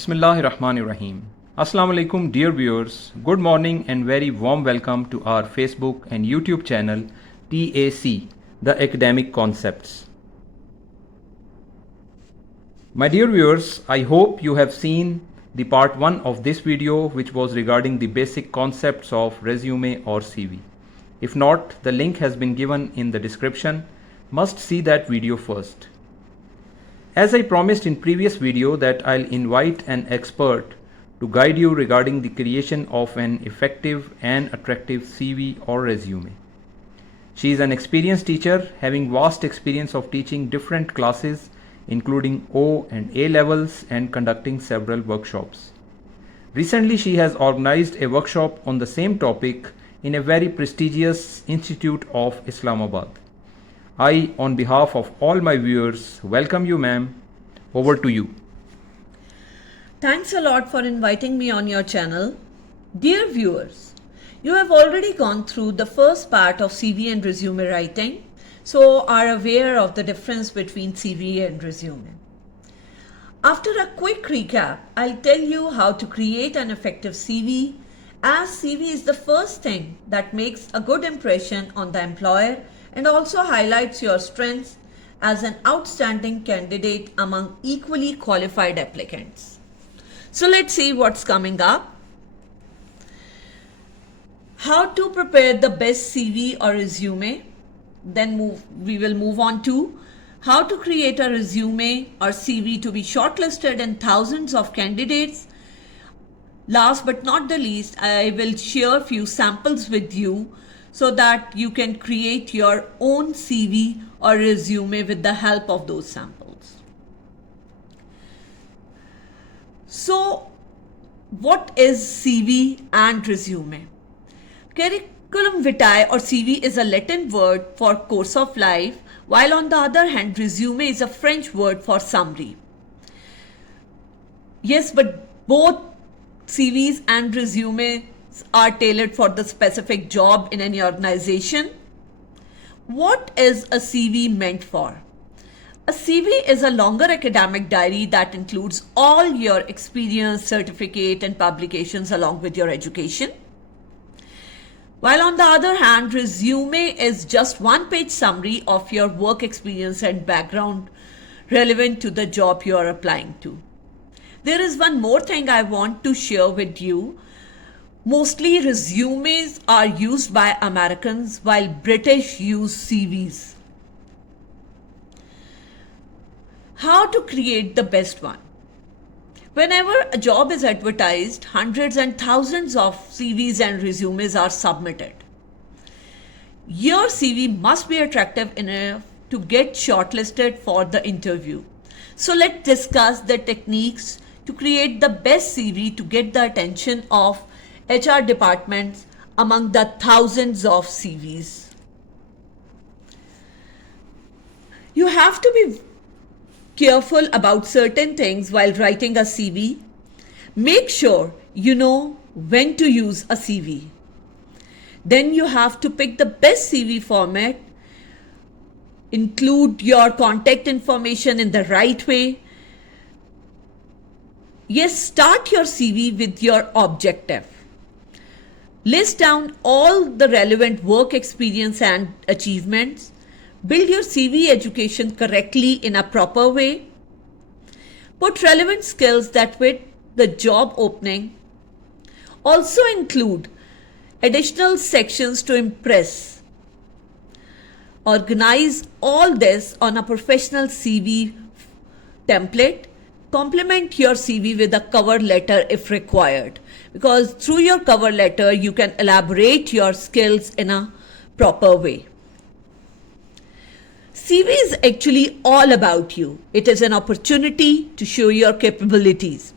Bismillahirrahmanirrahim. Assalamu alaikum dear viewers. Good morning and very warm welcome to our Facebook and YouTube channel TAC, the Academic Concepts. My dear viewers, I hope you have seen the part 1 of this video, which was regarding the basic concepts of resume or CV. If not, the link has been given in the description. Must see that video first. As I promised in previous video that I'll invite an expert to guide you regarding the creation of an effective and attractive CV or resume. She is an experienced teacher having vast experience of teaching different classes including O and A levels and conducting several workshops. Recently she has organized a workshop on the same topic in a very prestigious institute of Islamabad. I, on behalf of all my viewers, welcome you, ma'am. Over to you. Thanks a lot for inviting me on your channel. Dear viewers, you have already gone through the first part of CV and resume writing, so are aware of the difference between CV and resume. After a quick recap, I'll tell you how to create an effective CV, as CV is the first thing that makes a good impression on the employer and also highlights your strengths as an outstanding candidate among equally qualified applicants. So let's see what's coming up. How to prepare the best CV or resume. Then we will move on to how to create a resume or CV to be shortlisted in thousands of candidates. Last but not the least, I will share a few samples with you so that you can create your own CV or resume with the help of those samples. So, what is CV and resume? Curriculumvitae or CV is a Latin word for course of life, while on the other hand, resume is a French word for summary. Yes, but both CVs and resumes are tailored for the specific job in any organization. What is a CV meant for? A CV is a longer academic diary that includes all your experience, certificate, and publications along with your education. While on the other hand, resume is just one-page summary of your work experience and background relevant to the job you are applying to. There is one more thing I want to share with you. Mostly resumes are used by Americans while British use CVs. How to create the best one? Whenever a job is advertised, hundreds and thousands of CVs and resumes are submitted. Your CV must be attractive enough to get shortlisted for the interview. So let's discuss the techniques to create the best CV to get the attention of HR departments among the thousands of CVs. You have to be careful about certain things while writing a CV. Make sure you know when to use a CV. Then you have to pick the best CV format, include your contact information in the right way. Yes, start your CV with your objective. List down all the relevant work experience and achievements. Build your CV education correctly in a proper way. Put relevant skills that fit the job opening. Also include additional sections to impress. Organize all this on a professional CV template. Complement your CV with a cover letter if required, because through your cover letter you can elaborate your skills in a proper way. CV is actually all about you. It is an opportunity to show your capabilities.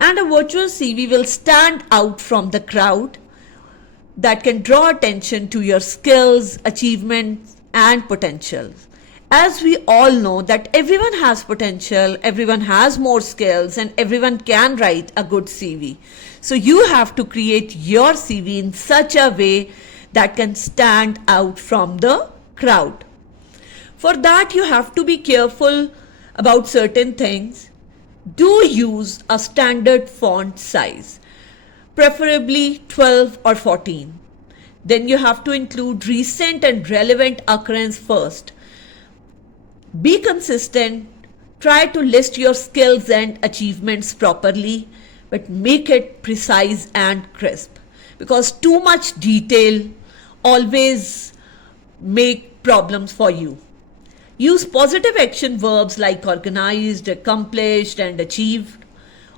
And a virtual CV will stand out from the crowd that can draw attention to your skills, achievements, and potentials. As we all know that everyone has potential, everyone has more skills, and everyone can write a good CV. So you have to create your CV in such a way that can stand out from the crowd. For that, you have to be careful about certain things. do use a standard font size, preferably 12 or 14. Then you have to include recent and relevant occurrence first. Be consistent, try to list your skills and achievements properly, but make it precise and crisp, because too much detail always make problems for you. Use positive action verbs like organized, accomplished, and achieved.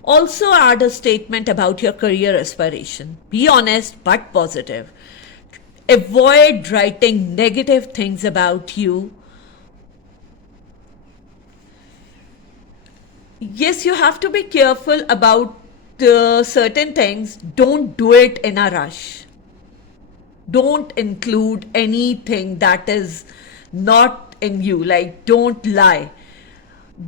Also add a statement about your career aspiration. Be honest but positive. Avoid writing negative things about you. Yes, you have to be careful about certain things. Don't do it in a rush. Don't include anything that is not in you, like don't lie.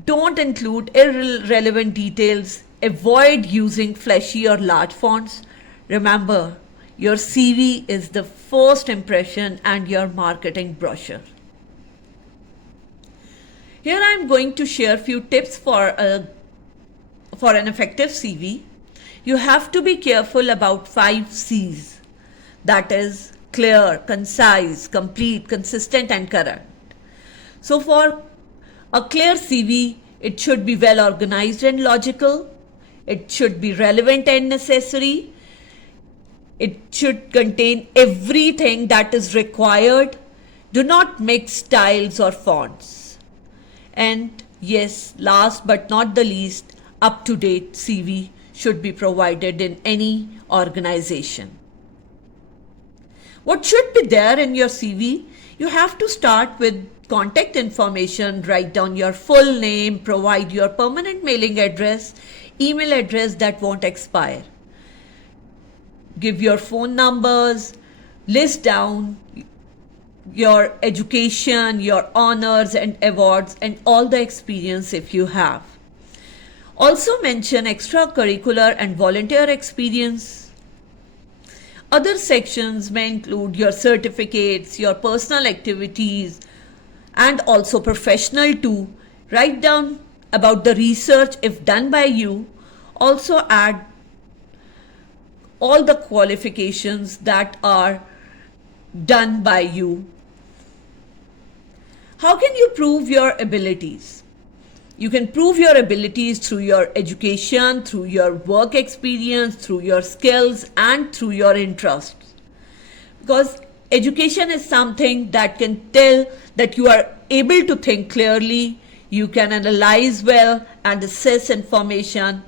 Don't include irrelevant details. Avoid using fleshy or large fonts. Remember, your CV is the first impression and your marketing brochure. Here I am going to share few tips for an effective CV. You have to be careful about 5 C's. That is clear, concise, complete, consistent, and current. So for a clear CV, it should be well organized and logical. It should be relevant and necessary. It should contain everything that is required. Do not mix styles or fonts. And yes, last but not the least, up-to-date CV should be provided in any organization. What should be there in your CV? You have to start with contact information, write down your full name, provide your permanent mailing address, email address that won't expire. Give your phone numbers, list down your education, your honors and awards, and all the experience if you have. Also mention extracurricular and volunteer experience. Other sections may include your certificates, your personal activities, and also professional too. Write down about the research if done by you. Also add all the qualifications that are done by you. How can you prove your abilities? You can prove your abilities through your education, through your work experience, through your skills, and through your interests. Because education is something that can tell that you are able to think clearly, you can analyze well and assess information.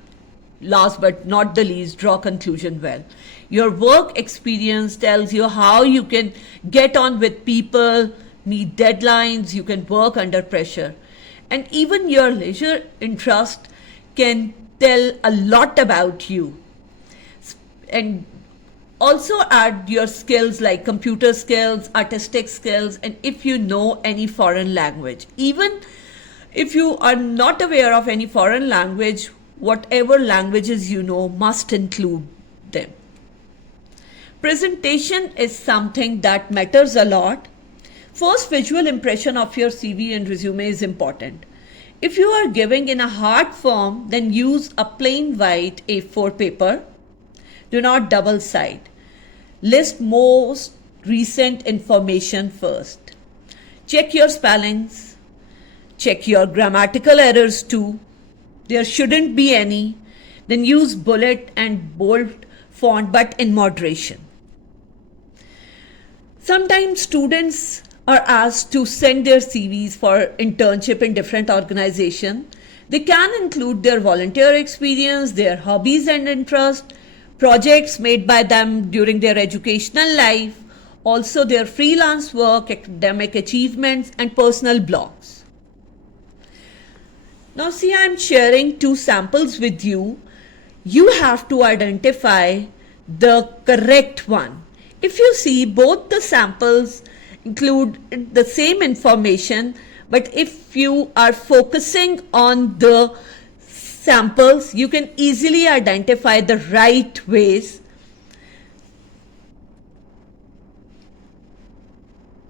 Last but not the least, draw conclusion well. Your work experience tells you how you can get on with people, meet deadlines, you can work under pressure. And even your leisure interest can tell a lot about you. And also add your skills like computer skills, artistic skills, and if you know any foreign language. Even if you are not aware of any foreign language, whatever languages you know must include them. Presentation is something that matters a lot. First visual impression of your CV and resume is important. If you are giving in a hard form, then use a plain white A4 paper. Do not double side. List most recent information first. Check your spellings. Check your grammatical errors too. There shouldn't be any. Then use bullet and bold font, but in moderation. Sometimes students are asked to send their CVs for internship in different organizations. They can include their volunteer experience, their hobbies and interests, projects made by them during their educational life, also their freelance work, academic achievements, and personal blogs. Now see, I am sharing 2 samples with you. You have to identify the correct one. If you see, both the samples include the same information, but if you are focusing on the samples, you can easily identify the right ways.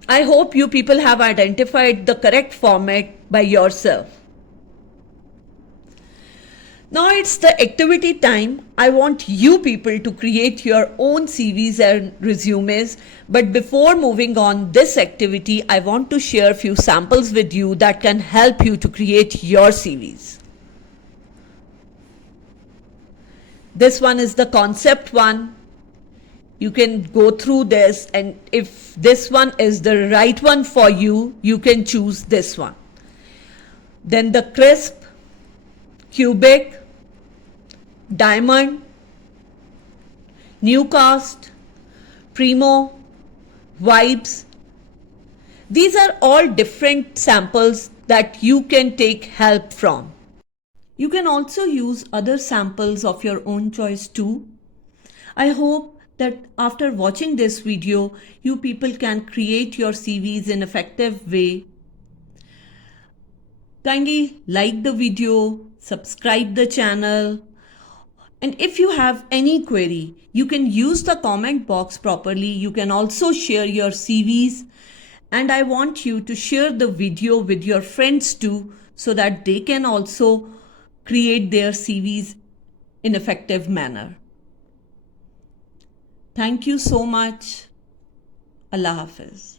I hope you people have identified the correct format by yourself. Now it's the activity time. I want you people to create your own CVs and resumes. But before moving on this activity, I want to share a few samples with you that can help you to create your CVs. This one is the concept one. You can go through this, and if this one is the right one for you, you can choose this one. Then the crisp, cubic, diamond, newcast, primo, vibes. These are all different samples that you can take help from. You can also use other samples of your own choice too. I hope that after watching this video, you people can create your CVs in an effective way. Kindly like the video, subscribe the channel, and if you have any query, you can use the comment box properly. You can also share your CVs, and I want you to share the video with your friends too, so that they can also create their CVs in an effective manner. Thank you so much. Allah Hafiz.